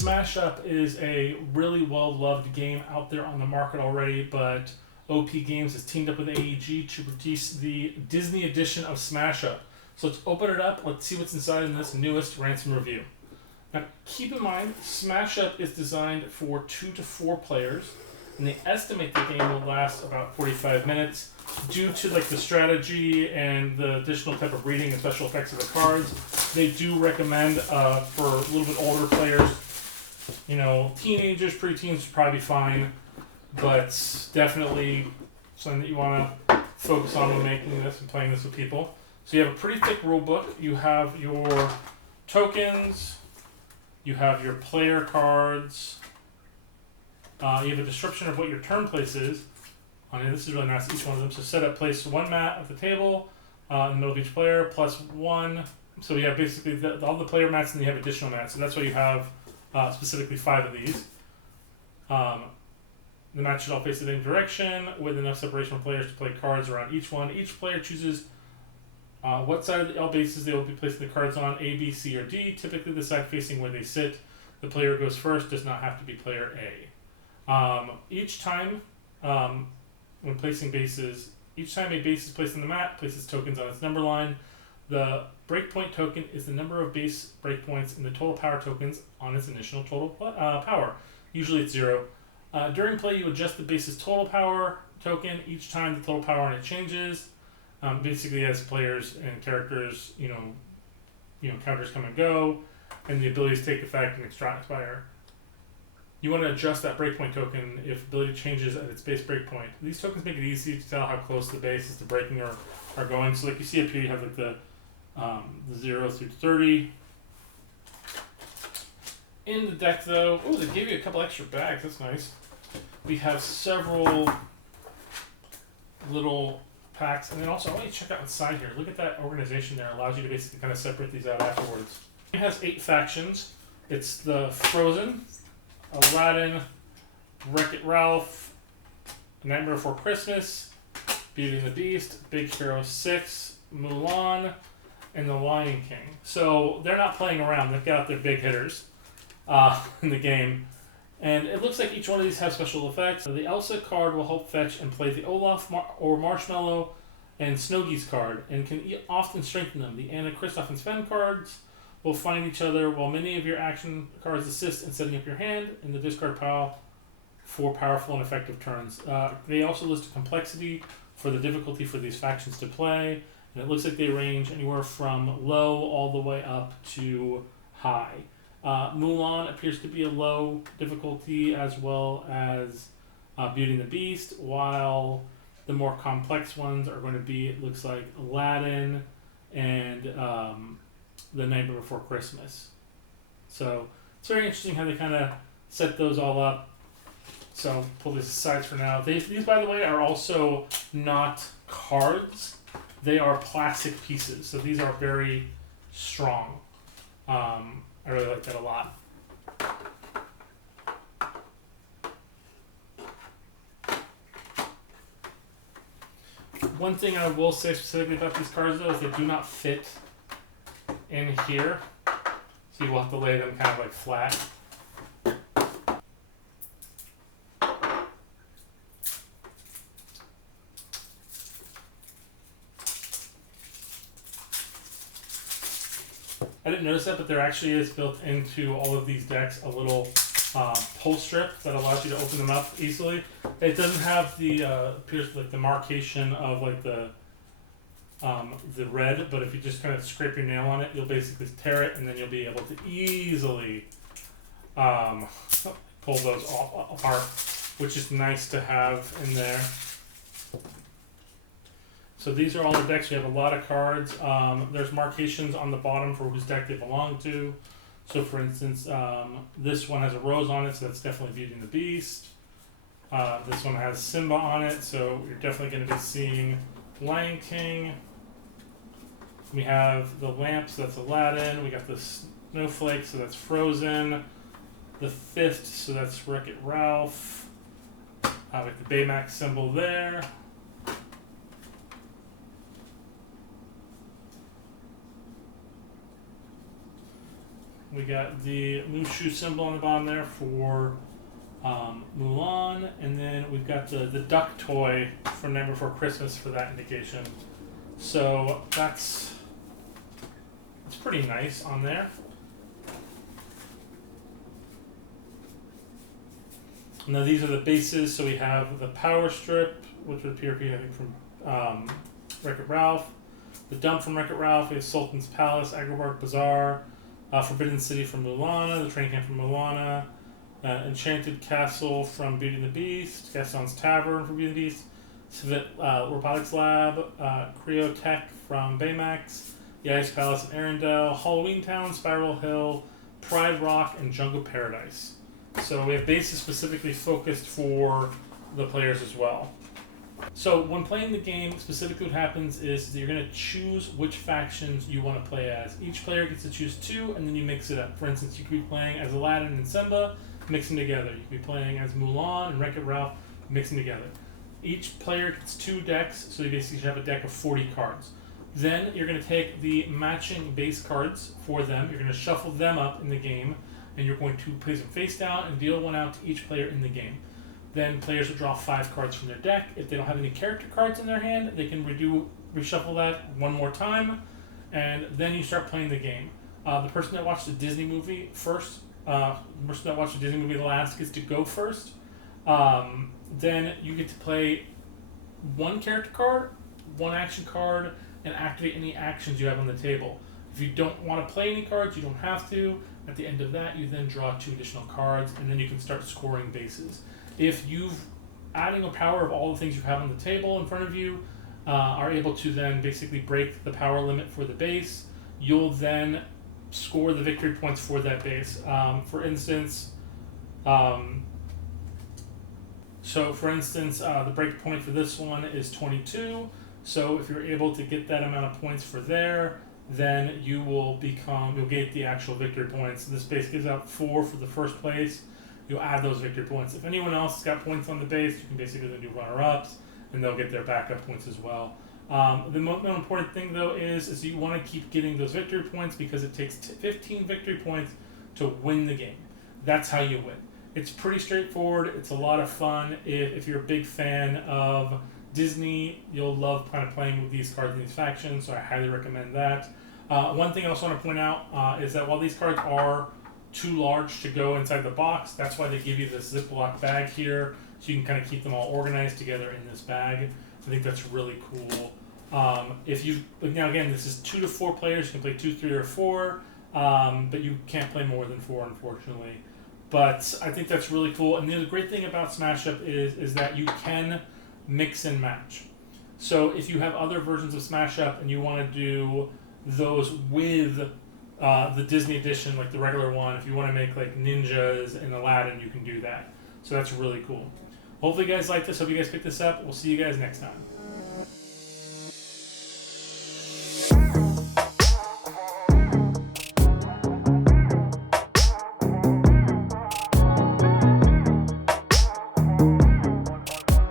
Smash Up is a really well-loved game out there on the market already, but OP Games has teamed up with AEG to produce the Disney edition of Smash Up. So let's open it up, let's see what's inside in this newest Ransom review. Now, keep in mind, Smash Up is designed for 2 to 4 players, and they estimate the game will last about 45 minutes. Due to like the strategy and the additional type of reading and special effects of the cards, they do recommend for a little bit older players, you know, teenagers, preteens would probably be fine, but definitely something that you want to focus on when making this and playing this with people. So you have a pretty thick rule book. You have your tokens, you have your player cards, you have a description of what your turn place is. This is really nice, each one of them. So set up, place one mat at the table in the middle of each player, plus one. So you have basically all the player mats, and you have additional mats. So that's why you have specifically 5 of these. The mat should all face the same direction with enough separation for players to play cards around each one. Each player chooses what side of the L bases they will be placing the cards on, A, B, C, or D. Typically the side facing where they sit. The player who goes first does not have to be player A. Each time when placing bases, each time a base is placed on the mat, places tokens on its number line. The breakpoint token is the number of base breakpoints in the total power tokens on its initial total power. Usually it's 0. During play, you adjust the base's total power token each time the total power on it changes. Basically, as players and characters, you know, counters come and go, and the abilities take effect and expire. You want to adjust that breakpoint token if ability changes at its base breakpoint. These tokens make it easy to tell how close the bases to breaking are going. So like you see up here, you have like the 0 through 30. In the deck though, they gave you a couple extra bags, that's nice. We have several little packs, and then also I want you to check out inside here. Look at that organization there, it allows you to basically kind of separate these out afterwards. It has 8 factions. It's the Frozen, Aladdin, Wreck-It Ralph, Nightmare Before Christmas, Beauty and the Beast, Big Hero 6, Mulan, and The Lion King. So they're not playing around. They've got their big hitters in the game. And it looks like each one of these have special effects. So the Elsa card will help fetch and play the Olaf or Marshmallow and Snowgeese card, and can often strengthen them. The Anna, Kristoff, and Sven cards will find each other, while many of your action cards assist in setting up your hand in the discard pile for powerful and effective turns. They also list a complexity for the difficulty for these factions to play, and it looks like they range anywhere from low all the way up to high. Mulan appears to be a low difficulty, as well as Beauty and the Beast, while the more complex ones are going to be, it looks like, Aladdin and The Nightmare Before Christmas. So it's very interesting how they kind of set those all up. So pull these aside for now. These, by the way, are also not cards. They are plastic pieces. So these are very strong. I really like that a lot. One thing I will say specifically about these cards, though, is they do not fit in here. So you will have to lay them kind of like flat. I didn't notice that, but there actually is built into all of these decks a little pull strip that allows you to open them up easily. It doesn't have the appears like the markation of like the red, but if you just kind of scrape your nail on it, you'll basically tear it, and then you'll be able to easily pull those apart, which is nice to have in there. So these are all the decks. We have a lot of cards. There's markations on the bottom for whose deck they belong to. So for instance, this one has a rose on it, so that's definitely Beauty and the Beast. This one has Simba on it, so you're definitely going to be seeing Lion King. We have the lamp, so that's Aladdin. We got the snowflake, so that's Frozen. The fist, so that's Wreck-It Ralph. With the Baymax symbol there. We got the Mushu symbol on the bottom there for Mulan, and then we've got the duck toy from Night Before Christmas for that indication. So that's pretty nice on there. Now these are the bases. So we have the Power Strip, which would appear I think from Wreck-It Ralph. The Dump from Wreck-It Ralph. We have Sultan's Palace, Agrabah Bazaar, Forbidden City from Moana, the Training Camp from Moana, Enchanted Castle from Beauty and the Beast, Gaston's Tavern from Beauty and the Beast, Civet Robotics Lab, Creo Tech from Baymax, the Ice Palace in Arendelle, Halloween Town, Spiral Hill, Pride Rock, and Jungle Paradise. So we have bases specifically focused for the players as well. So when playing the game, specifically what happens is that you're going to choose which factions you want to play as. Each player gets to choose two, and then you mix it up. For instance, you could be playing as Aladdin and Simba, mix them together. You could be playing as Mulan and Wreck-It Ralph, mix them together. Each player gets 2 decks, so you basically have a deck of 40 cards. Then you're going to take the matching base cards for them. You're going to shuffle them up in the game, and you're going to place them face down and deal 1 out to each player in the game. Then players will draw 5 cards from their deck. If they don't have any character cards in their hand, they can reshuffle that 1 more time, and then you start playing the game. The person that watched the Disney movie first, the person that watched the Disney movie last gets to go first. Then you get to play 1 character card, 1 action card, and activate any actions you have on the table. If you don't want to play any cards, you don't have to. At the end of that, you then draw 2 additional cards, and then you can start scoring bases. If you've adding a power of all the things you have on the table in front of you, are able to then basically break the power limit for the base, you'll then score the victory points for that base. For instance, the break point for this one is 22. So if you're able to get that amount of points for there, then you'll get the actual victory points. This base gives out 4 for the first place. You'll add those victory points. If anyone else has got points on the base, you can basically then do runner-ups, and they'll get their backup points as well. The most important thing, though, is you want to keep getting those victory points because it takes 15 victory points to win the game. That's how you win. It's pretty straightforward. It's a lot of fun. If you're a big fan of Disney, you'll love kind of playing with these cards and these factions, so I highly recommend that. One thing I also want to point out is that while these cards are too large to go inside the box, that's why they give you this Ziploc bag here, so you can kind of keep them all organized together in this bag. I think that's really cool. Now again, this is 2 to 4 players. You can play 2, 3, or 4, but you can't play more than 4, unfortunately. But I think that's really cool. And the great thing about Smash Up is that you can mix and match. So if you have other versions of Smash Up and you want to do those with the Disney edition, like the regular one, if you want to make like ninjas and Aladdin, you can do that. So that's really cool. Hopefully you guys like this. Hope you guys pick this up. We'll see you guys next time.